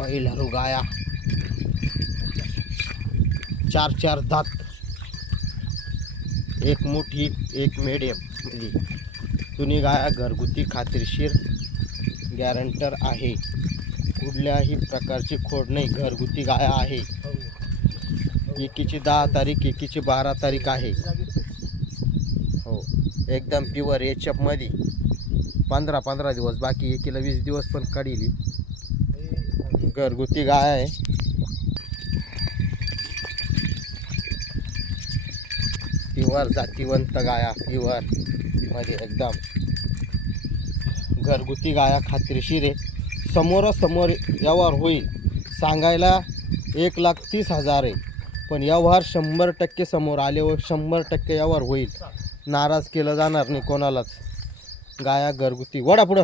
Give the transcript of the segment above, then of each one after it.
पहिल्या गाया। चार चार दात। एक मोठी एक मेडियम म्हणजे दोन्ही गाया घरगुती खात्रीशीर गॅरंटर आहे. कुठल्याही प्रकारची खोड नाही घरगुती गाया आहे. एकीची दहा तारीख एकीची बारा तारीख आहे. हो एकदम प्युअर एचअपमध्ये पंधरा पंधरा दिवस बाकी एकीला वीस दिवस पण काढिली. घरगुती गाय आहे. प्युअर जातीवंत गाया प्युअर. मध्ये एकदम. घरगुती गाया खात्रीशीर आहे. समोरासमोर व्यवहार होईल. सांगायला एक लाख तीस हजार आहे. पण व्यवहार शंभर टक्के समोर आल्यावर शंभर टक्के व्यवहार होईल. नाराज केलं जाणार नाही कोणालाच. गाया घरगुती. वडा पुढं.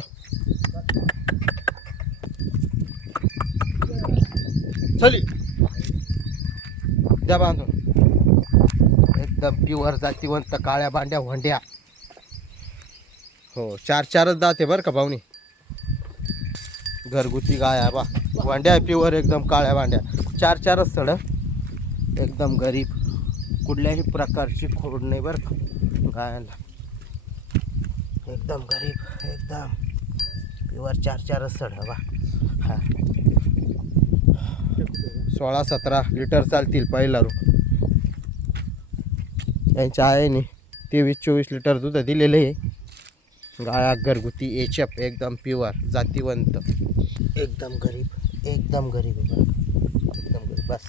चली. द्या बांधून. एकदम प्युअर जातीवंत काळ्या भांड्या भांड्या हो चार चारच दाते बरं का पाहुणे घरगुती गाय आहे बा. भांड्या प्युअर एकदम काळ्या भांड्या चार चारच सड एकदम गरीब. कुठल्याही प्रकारची खोड नाही बरं का. गायला. एकदम गरीब एकदम. प्युअर चार चारच सड बा. हा. सोळा सतरा लिटर चालतील पहिला रूप यांच्या आईने तेवीस चोवीस लिटर दूध दिलेले आहे. गाया घरगुती एचप एकदम प्युअर जातीवंत. एकदम गरीब एकदम गरीब एकदम गरीब बस.